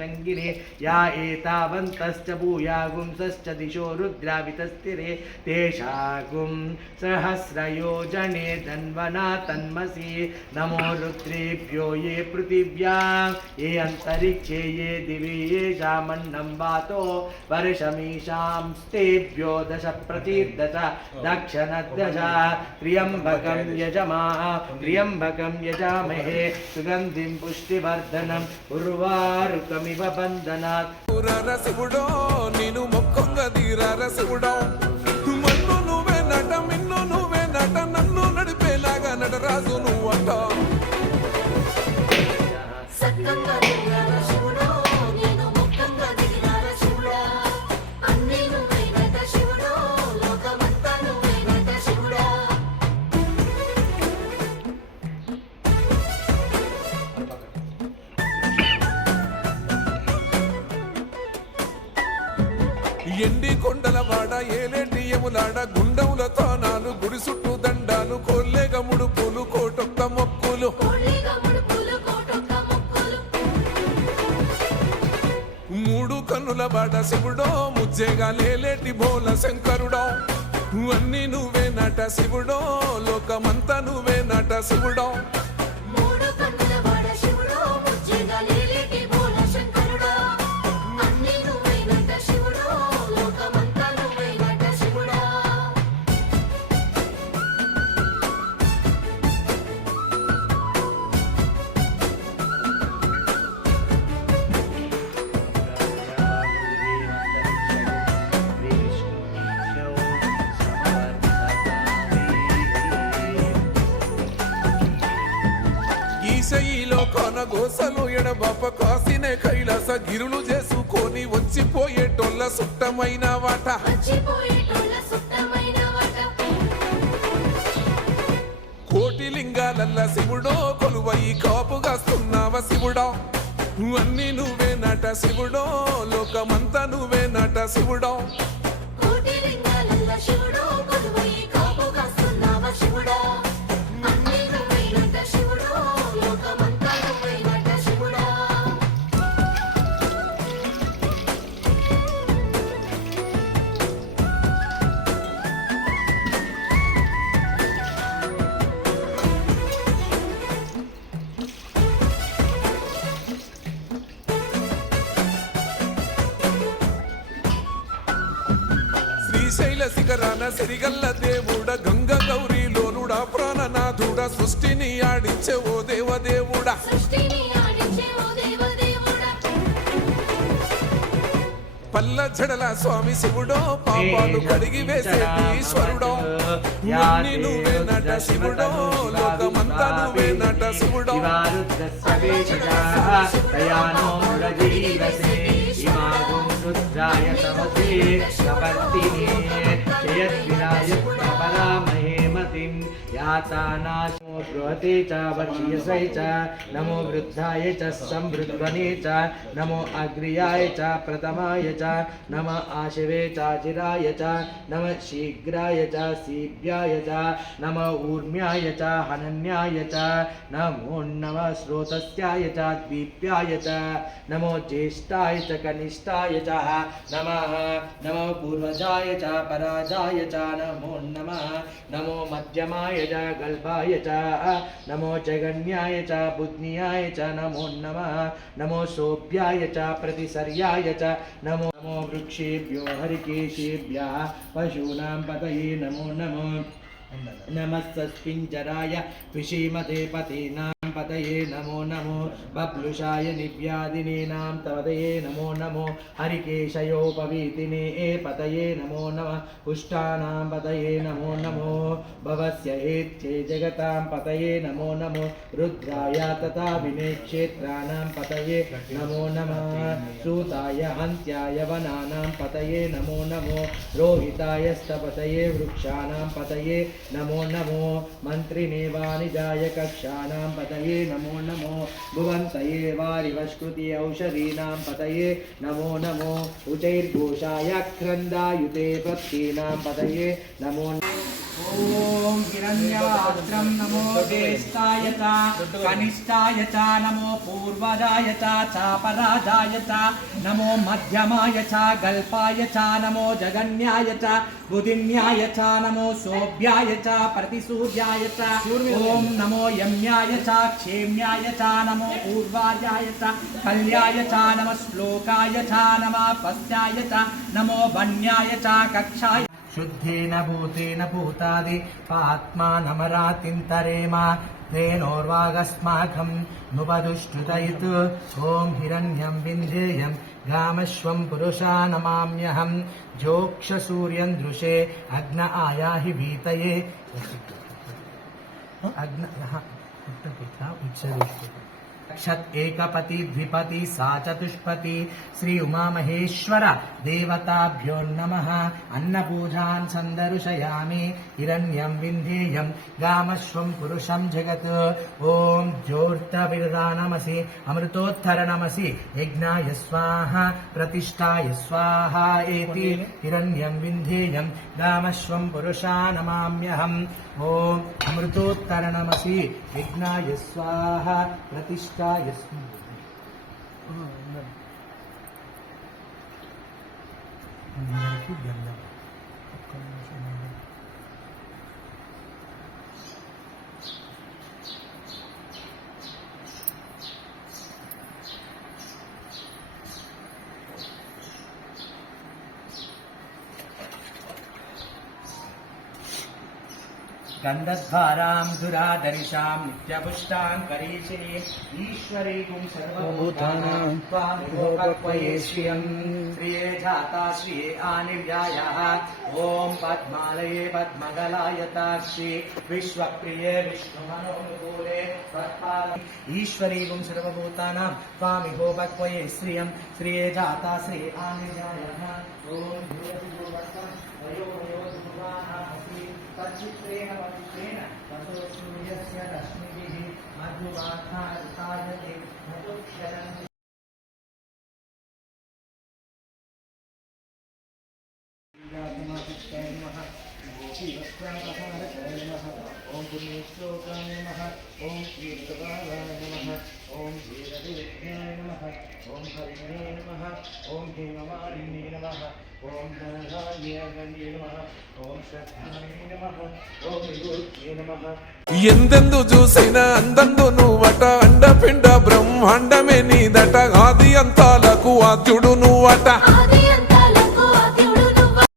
शङ्गिरे या एतावन्तश्च भूयागुंसश्च दिशो रुद्रावितस्तिरे तेषागुं सहस्रयोजने धन्वना तन्मसि नमो रुद्रेभ्यो ये पृथिव्या ये अन्तरिक्षे ये दिवि ये जामन्नं वातो वर्षमीशां स्तेभ्यो दश प्रतिर्दश दक्षिणदश त्र्यम्बकं यजामहे सुगन्धिं पुष्टिवर्धनम् उर्वारुकमिव बन्धनात् రసిగుడో నేను మొక్కంగా తీరా రసిగుడో మన్ను నువ్వే నట మిన్ను నువ్వే నట నన్ను నడిపేలాగా నటరాజు నువ్వంట ఎండి కొండలవాడ ఏలేటి యములాడ గుండముల తానాలు గుడి చుట్టూ దండాలు కొల్లేగ ముడుపులు కోటొక్క మొక్కులు మూడు కన్నుల బాడ శివుడో ముజ్జేగా లేలేటి బోల శంకరుడో అన్ని నువ్వే నట శివుడో లోకమంతా నువ్వే నట శివుడో ఈశయిలో కొన గోసలు ఎడబాప కాసినే కైలాస గిరులు చేసుకొని వచ్చిపోయేటోళ్ళ సుట్టమైన వాట కోటి లింగాలల్ల శివుడో కొలువై కాపుగాస్తున్నావ శివుడో అన్ని నువ్వే నట శివుడో లోకమంతా నువ్వే నట శివుడో శ్రీశైల శిఖరాన సిరిగల్ల దేవుడ గంగ గౌరీ లోలుడా ప్రాణనాథుడ సృష్టిని ఆడించే ఓ దేవదేవుడా పల్ల జడల స్వామి శివుడో పాపాలు కడిగి వేసేటి ఈశ్వరుడో అన్ని నువ్వే నట శివుడో లోకమంతా నువ్వే నట శివుడో रुद्राय तमसे कपर्तिने जयद्विराय प्रपरामहे मतिं यातानाशो बृहते च वर्षीयसे च नमो वृद्धाय च संवृद्ध्वने च नमो अग्र्याय च प्रथमाय च नमः आशिवे च चिराय च नमः शीघ्राय च सीभ्याय च नमः ऊर्म्याय च हनन्याय च नमो नमः स्रोतस्याय च द्वीप्याय च नमो ज्येष्ठाय च कनिष्ठाय च नमः नमो पूर्वजाय च पराजाय च नमो नमः नमो मध्यमाय च गल्भाय च नमो जगन्याय च बुद्न्याय च नमो नमः नमो सोभ्याय च प्रतिसर्याय च नमो नमो वृक्षेभ्यो हरिकेशेभ्यः पशूनां पतये नमो नमो नमः सस्पिञ्जराय विषीमते पतीनां पतये नमो नमो बब्लुषाय निव्यादिनीनां तवदये नमो नमो हरिकेशयोपवीतिने पतये नमो नमः पुष्टानां पतये नमो नमो भवस्य हेत्ये जगतां पतये नमो नमो रुद्राय तथा विनेक्षेत्राणां पतये नमो नमः सूताय हन्त्याय वनानां पतये नमो नमो रोहिताय स्तपतये वृक्षाणां पतये नमो नमो मन्त्रिणे वाणिजाय कक्षाणां पतये नमो नमो भुवन्तये वारिवष्कृति औषधीनां पतये नमो नमो उचैर्घोषाय क्रन्दायुते पत्तीनां पतये नमो ॐ हिरण्यवात्रं नमो ज्येष्ठाय च कनिष्ठाय च नमो पूर्वजाय च चापराजाय च नमो मध्यमाय च गल्पाय च नमो जगन्याय च बुधिन्याय च नमो शोभ्याय च प्रतिसूर्याय च ॐ नमो यम्याय च क्षेम्याय च नमो पूर्वायाय च कल्याय च नमः श्लोकाय च नमः पस्याय च नमो वन्याय च कक्षाय शुद्धेन भूतेन भूतादि पात्मानमरातिन्तरेम तेनोर्वागस्माकं नुपदुष्टुतयित् ॐ हिरण्यं विन्ध्येयं गामश्वं पुरुषा नमाम्यहं जोक्षसूर्यं दृशे अग्न आयाहि वीतये अग्न क्षत एकपति द्विपति सा चतुष्पति श्री उमा महेश्वर देवताभ्यो नमः अन्नपूजां संदर्शयामि हिरण्यं विन्ध्येयं गामश्वं पुरुषं जगत् ॐ ज्योर्तविर्दानमसि अमृतोत्थरणमसि यज्ञाय स्वाहा प्रतिष्ठाय स्वाहा एति हिरण्यं विन्ध्येयं गामश्वं पुरुषा नमाम्यहम् ॐ अमृतोत्तरणमसि यज्ञाय स्वाहा प्रतिष्ठाय गन्धद्वारां दुरादर्शां नित्यपुष्टां करीशिनीं ईश्वरीं सर्वभूतानां त्वामिहोपक्वये श्रियं श्रिये जाता श्रिये आनिव्यायः ॐ पद्मालये पद्मगलायताक्षि विश्वप्रिये विष्णुमनोनुकूले ईश्वरीं सर्वभूतानां त्वामिहोपक्वये श्रियं श्रिये जाता श्रिये आनिव्यायः ॐ तच्चित्रेण वचित्रेण ततो सूर्यस्य रश्मिभिः मधुमाथारुतायते मधुक्षरन्ति ॐ पुण्यश्लोकाय नमः ॐ कीर्तवाराय नमः ॐ धीरविज्ञाय नमः ॐ हरिणे नमः ॐ हेममालिने नमः ॐ धनधान्यगण्ये नमः ॐ श्रद्धाये नमः ॐ विभूत्ये नमः ఎందెందు చూసిన అందందు నువ్వట అండపిండ బ్రహ్మాండమే నీదట ఆది అంతాలకు ఆద్యుడు నువ్వట ఆది